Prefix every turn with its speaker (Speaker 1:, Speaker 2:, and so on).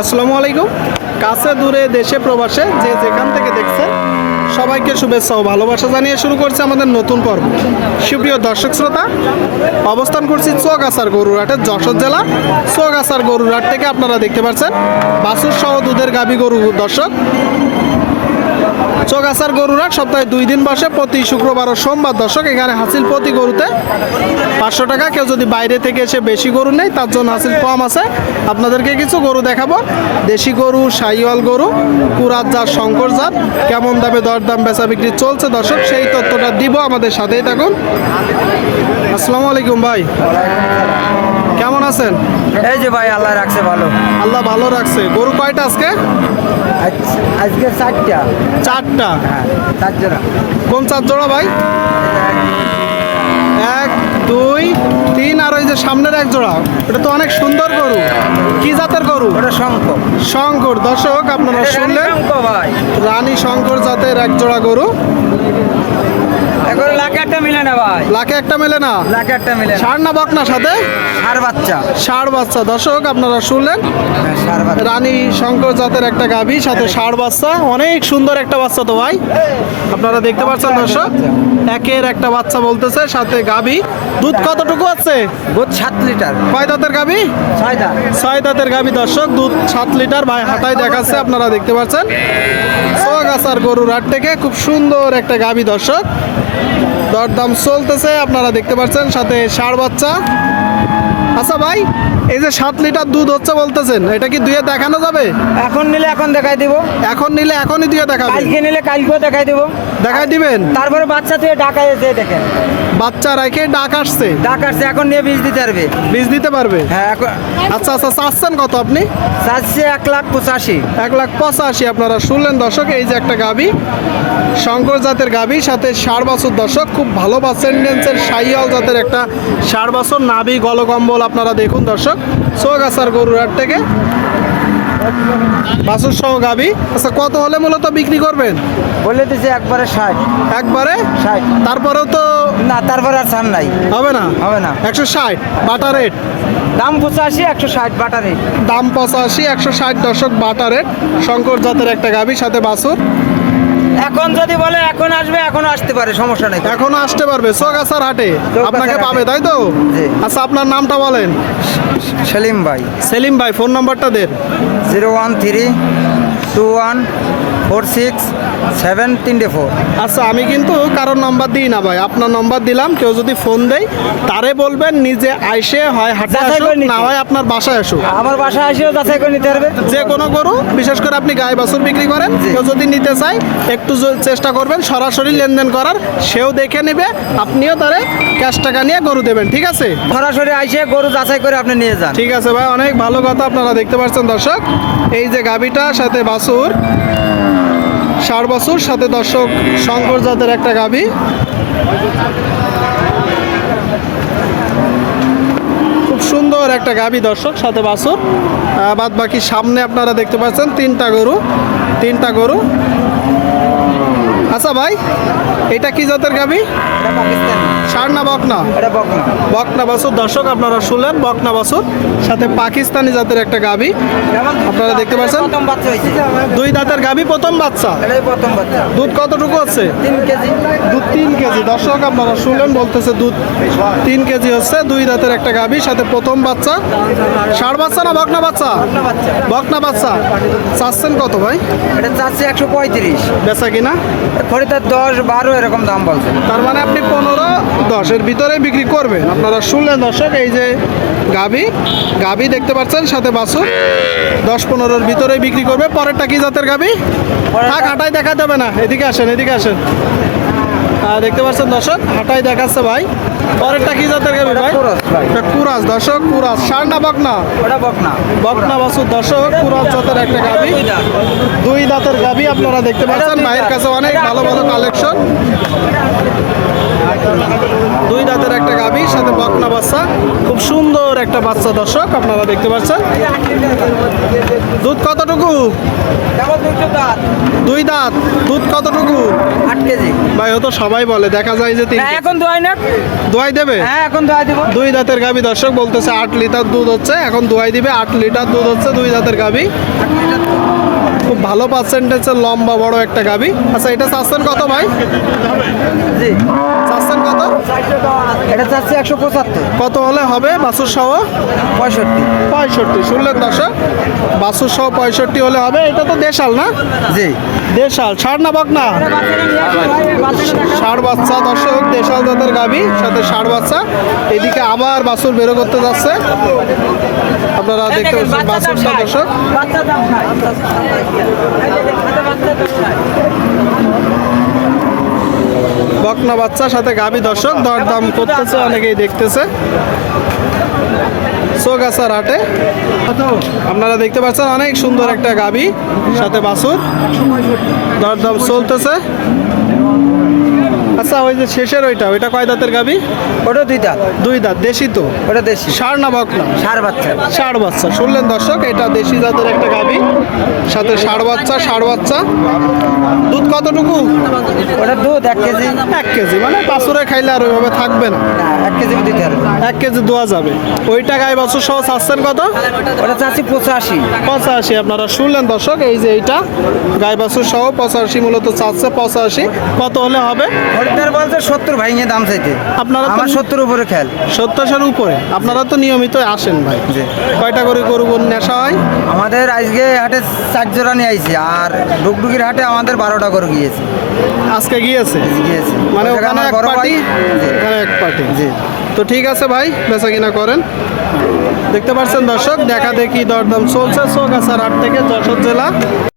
Speaker 1: আসসালামু আলাইকুম। কাছে দূরে দেশে প্রবাসে যে যেখান থেকে দেখছেন, সবাইকে শুভেচ্ছা ও ভালোবাসা জানিয়ে শুরু করছে আমাদের নতুন পর্ব। সুপ্রিয় দর্শক শ্রোতা, অবস্থান করছি চোগাছার গরুরহাটের যশোর জেলা চোগাছার গরুরহাট থেকে আপনারা দেখতে পাচ্ছেন বাসুর সহ দুধের গাভী গরু দর্শক। চোগাছার গরুরহাট সপ্তাহে দুই দিন বসে, প্রতি শুক্রবার ও সোমবার দর্শক এখানে হাসিল প্রতি গরুতে। পাঁচশো টাকা, কেউ যদি বাইরে থেকে এসে বেশি গরু নেই তার জন্য হাসিল কম আছে। আপনাদেরকে কিছু গরু দেখাবো। দেশি গরু, সাইওয়াল গরু, কুরাত জাত, শঙ্কর জাত, কেমন দামে দরদাম বেচা বিক্রি চলছে দর্শক, সেই তথ্যটা দিব আমাদের সাথেই থাকুন। আসসালামু আলাইকুম ভাই। কেমন আছেন?
Speaker 2: এই যে ভাই আল্লাহ রাখছে ভালো।
Speaker 1: আল্লাহ ভালো রাখছে। গরু কয়টা আজকে?
Speaker 2: আজ- আজকে চারটা।
Speaker 1: চারটা।
Speaker 2: হ্যাঁ চার জোড়া
Speaker 1: কোন চার জোড়া ভাই এক দুই তিন আর ওই যে সামনের এক জোড়া এটা তো অনেক সুন্দর গরু। কি জাতের গরু?
Speaker 2: ওটা শঙ্খ
Speaker 1: শঙ্কর দর্শক আপনারা শুনলেন। রানী শঙ্কর জাতের এক জোড়া গরু।
Speaker 2: এখন একটা মিলে না ভাই।
Speaker 1: লাখে একটা মেলে না?
Speaker 2: লাখ একটা মিলে
Speaker 1: ষাড় না বকনা সাথে?
Speaker 2: সার বাচ্চা।
Speaker 1: ষাড় বাচ্চা দর্শক আপনারা শুনলেন।
Speaker 2: হ্যাঁ
Speaker 1: রানী শঙ্কর জাতের একটা গাভী সাথে ষাড় বাচ্চা। অনেক সুন্দর একটা বাচ্চা তো ভাই। আপনারা দেখতে পাচ্ছেন দর্শক? একের একটা বাচ্চা বলতেছে সাথে গাভী। দুধ কতটুকু আছে?
Speaker 2: দুধ সাত লিটার।
Speaker 1: কয় দাঁতের গাবি
Speaker 2: ছয় দাঁত।
Speaker 1: ছয় দাঁতের গাবি দর্শক দুধ সাত লিটার ভাই হাতায় দেখাচ্ছে আপনারা দেখতে পাচ্ছেন। সোগাছার গরুর হাট থেকে খুব সুন্দর একটা গাবি দর্শক। দরদাম চলতেছে আপনারা দেখতে পাচ্ছেন সাথে ষাঁড় বাচ্চা। ভাই? এই যে সাত লিটার দুধ হচ্ছে বলতেছেন এটা কি দুয়ে দেখানো যাবে?
Speaker 2: এখন নিলে এখন দেখাই দিব।
Speaker 1: এখন নিলে এখনই দিয়ে দেখাবেন
Speaker 2: কালকে নিলে কালকেও দেখাই দিব।
Speaker 1: দেখাই দিবেন?
Speaker 2: তারপরে বাচ্চা তুই ডাকা এসে দেখেন।
Speaker 1: বাচ্চা রেখে ডাক আসছে?
Speaker 2: ডাক আসছে এখন নিয়ে বীজ দিতে পারবে।
Speaker 1: বীজ দিতে পারবে?
Speaker 2: হ্যাঁ এখন
Speaker 1: আচ্ছা আচ্ছা চাচ্ছেন কত আপনি?
Speaker 2: চারশে এক লাখ পঁচাশি।
Speaker 1: এক লাখ পঁচাশি আপনারা শুনলেন দর্শক এই যে একটা গাবি। শঙ্কর জাতের গাবি সাথে ষাট বছর দর্শক খুব ভালো বাসেন্ডেন্সের সাইয়াল জাতের একটা ষাট বছর নাবি গলকম্বল আপনারা দেখুন দর্শক সোগাছার গরুর হাট থেকে। বাছুর সহ গাবি আচ্ছা কত হলে মূলত বিক্রি করবেন?
Speaker 2: বলে দিছে একবারে ষাট।
Speaker 1: একবারে?
Speaker 2: ষাট।
Speaker 1: তারপরেও তো
Speaker 2: না তারপরে আর ছাড় নাই।
Speaker 1: হবে না?
Speaker 2: হবে না।
Speaker 1: একশো ষাট বাটা রেট?
Speaker 2: দাম পঁচাশি একশো ষাট বাটা রেট।
Speaker 1: দাম পঁচাশি একশো ষাট দশক বাটা রেট। শঙ্কর জাতের একটা গাবি সাথে বাছুর
Speaker 2: এখন যদি বলে এখন আসবে এখন আসতে পারে সমস্যা নেই।
Speaker 1: এখন আসতে পারবে সোগাছার হাটে। আপনাকে পাবে তাই তো? আচ্ছা আপনার নামটা বলেন।
Speaker 2: সেলিম ভাই।
Speaker 1: সেলিম ভাই ফোন নাম্বারটা দেন।
Speaker 2: Zero one three two one four six seven তিনটে ফোর।
Speaker 1: আচ্ছা আমি কিন্তু কারোর নাম্বার দিই না ভাই। আপনার নাম্বার দিলাম কেউ যদি ফোন দেয় তারে বলবেন নিজে আইসে হয় হাটে আসুক। না হয় আপনার বাসায় আসুক।
Speaker 2: আমার বাসায় আসিও যাচাই করে নিতে পারবে।
Speaker 1: যে কোনো গরু বিশেষ করে আপনি গায়ে বাছুর বিক্রি করেন। কেউ যদি নিতে চায় একটু চেষ্টা করবেন সরাসরি লেনদেন করার সেও দেখে নেবে আপনিও তারে ক্যাশ টাকা নিয়ে গরু দেবেন ঠিক আছে?
Speaker 2: সরাসরি আইসে গরু যাচাই করে আপনি নিয়ে যান।
Speaker 1: ঠিক আছে ভাই অনেক ভালো কথা আপনারা দেখতে পাচ্ছেন দর্শক। এই যে গাবিটা সাথে বাছুর ষাট বছর, সাথে দর্শক শঙ্কর জাতের একটা গাভী। খুব সুন্দর একটা গাভী দর্শক, সাথে বাছর। বাদ বাকি সামনে আপনারা দেখতে পাচ্ছেন তিনটা গরু তিনটা গরু। আচ্ছা ভাই এটা কি জাতের গাবি?
Speaker 2: এটা পাকিস্তানি।
Speaker 1: ষাট না বকনা?
Speaker 2: বকনা।
Speaker 1: বাছুর। দর্শক আপনারা শুনলেন বকনা বাসুর সাথে পাকিস্তানি জাতের একটা গাবি। আপনারা দেখতে পাচ্ছেন? দুই দাঁতের গাবি প্রথম বাচ্চা।
Speaker 2: প্রথম
Speaker 1: দুধ কতটুকু
Speaker 2: আছে?
Speaker 1: দুধ তিন কেজি। দর্শক আপনারা শুনলেন বলতেছে দুধ তিন কেজি হচ্ছে। দুই দাঁতের একটা গাবি সাথে প্রথম বাচ্চা। ষাট বাচ্চা না বকনা বাচ্চা?
Speaker 2: বকনা বাচ্চা।
Speaker 1: বকনা বাচ্চা। চাচ্ছেন কত ভাই?
Speaker 2: এটা চাচ্ছে একশো পঁয়ত্রিশ।
Speaker 1: বেচা কিনা?
Speaker 2: খরিদার দশ বারো এরকম দাম বলছে।
Speaker 1: তার মানে আপনি পনেরো, দশের ভিতরে বিক্রি করবেন। আপনারা শুনলেন দর্শক, এই যে গাভি গাভি দেখতে পাচ্ছেন, সাথে বাছুর। দশ, পনেরোর ভিতরে বিক্রি করবে। পরেরটা কি জাতের গাভি? থাক, আটাই দেখা যাবে না। এদিকে আসেন এদিকে আসেন। দেখতে পাচ্ছেন দর্শক হাটাই দেখাচ্ছে ভাই। পরেরটা কি জাতের গাবি ভাই?
Speaker 2: কুরাস ভাই।
Speaker 1: এটা কুরাস দর্শক কুরাস। ষাট না বকনা
Speaker 2: ওটা বকনা
Speaker 1: বকনা বাসু দর্শক কুরাস জাতের একটা গাবি।
Speaker 2: দুই দাঁত।
Speaker 1: দুই দাঁতের গাবি আপনারা দেখতে পাচ্ছেন। ভাইয়ের কাছে অনেক ভালো ভালো কালেকশন দুই দাঁতের একটা গাভী সাথে বকনা বাচ্চা। খুব সুন্দর একটা বাচ্চা দর্শক আপনারা দেখতে পাচ্ছেন। দুধ কতটুকু? দুই দাঁত। দুধ কতটুকু?
Speaker 2: আট কেজি
Speaker 1: ভাই ও তো সবাই বলে দেখা যায় যে তিন
Speaker 2: হ্যাঁ এখন দোয়াই না
Speaker 1: দোয়াই দেবে?
Speaker 2: হ্যাঁ এখন দোয়াই দেবো।
Speaker 1: দুই দাঁতের গাবি দর্শক বলতেছে আট লিটার দুধ হচ্ছে এখন দোয়াই দিবে আট লিটার দুধ হচ্ছে দুই দাঁতের গাবি খুব ভালো পার্সেন্টেজের লম্বা বড় একটা গাবি আচ্ছা এটা চাচ্ছেন কত ভাই?
Speaker 2: জি।
Speaker 1: চাচ্ছেন কত
Speaker 2: এটা চাচ্ছি একশো পঁচাত্তর।
Speaker 1: কত হলে হবে বাছুর সহ
Speaker 2: পঁয়ষট্টি।
Speaker 1: পঁয়ষট্টি শুনলেন দর্শক? বাছুর সহ পঁয়ষট্টি হলে হবে এটা তো দেশাল না?
Speaker 2: জি।
Speaker 1: দেশাল ষাট না বকনা ষাট বাচ্চা দর্শক দেশাল জাতের গাবি সাথে ষাট বাচ্চা। এদিকে আবার বাছুর বেরো করতে যাচ্ছে। আপনারা দেখতে পাচ্ছেন বাছুরটা দর্শক। বকনা বাচ্চা, সাথে গাবি দর্শক, দরদাম করতেছে, অনেকেই দেখতেছে। সোগাছার হাটে। আপনারা দেখতে পাচ্ছেন, অনেক সুন্দর একটা গাবি সাথে বাছুর। দরদাম চলতেছে। আচ্ছা ওই যে শেষের ওইটা ওইটা কয় দাঁতের গাবি?
Speaker 2: ওটা দুই দাঁত।
Speaker 1: দুই দাঁত দেশি তো?
Speaker 2: ওটা দেশি।
Speaker 1: ষাড় না বকনা
Speaker 2: সার বাচ্চা।
Speaker 1: ষাড় বাচ্চা। শুনলেন দর্শক এটা দেশি জাতের একটা গাবি সাথে ষাড় বাচ্চা ষাড় বাচ্চা। দুধ কতটুকু?
Speaker 2: ওটা দুধ এক কেজি।
Speaker 1: এক কেজি মানে পাঁচুরে খাইলে আর ওইভাবে থাকবে না।
Speaker 2: এক কেজি দিতে পারবে
Speaker 1: এক কেজি দোয়া যাবে। ওইটা গায়ে বছর সহ চাচ্ছেন কত?
Speaker 2: ওটা চাচ্ছি পঁচাশি।
Speaker 1: পঁচাশি আপনারা শুনলেন দর্শক এই যে এইটা। গাই বাছুর সহ পঁচাশি মূলত চাচ্ছে পঁচাশি। কত হলে হবে?
Speaker 2: হরিদ্বার বলতে সত্তর ভাইঙে দাম চাইতে।
Speaker 1: আপনারা
Speaker 2: আমার সত্তর উপরে খেল
Speaker 1: সত্তরের উপরে। আপনারা তো নিয়মিত আসেন ভাই।
Speaker 2: জি।
Speaker 1: কয়টা করে গরু নেশা হয়?
Speaker 2: আমাদের আজকে হাটে চার জোড়া নিয়ে আইছি আর ডুগডুগির হাটে আমাদের বারোটা করে গিয়েছে।
Speaker 1: আজকে গিয়েছে?
Speaker 2: গিয়েছে।
Speaker 1: মানে ওখানে এক পার্টি?
Speaker 2: জি।
Speaker 1: এখানে এক পার্টি।
Speaker 2: জি।
Speaker 1: তো ঠিক আছে ভাই বেচা কিনা করেন। দেখতে পাচ্ছেন দর্শক দেখা দেখি দরদাম চলছে। চৌগাছার হাট থেকে যশোর জেলা।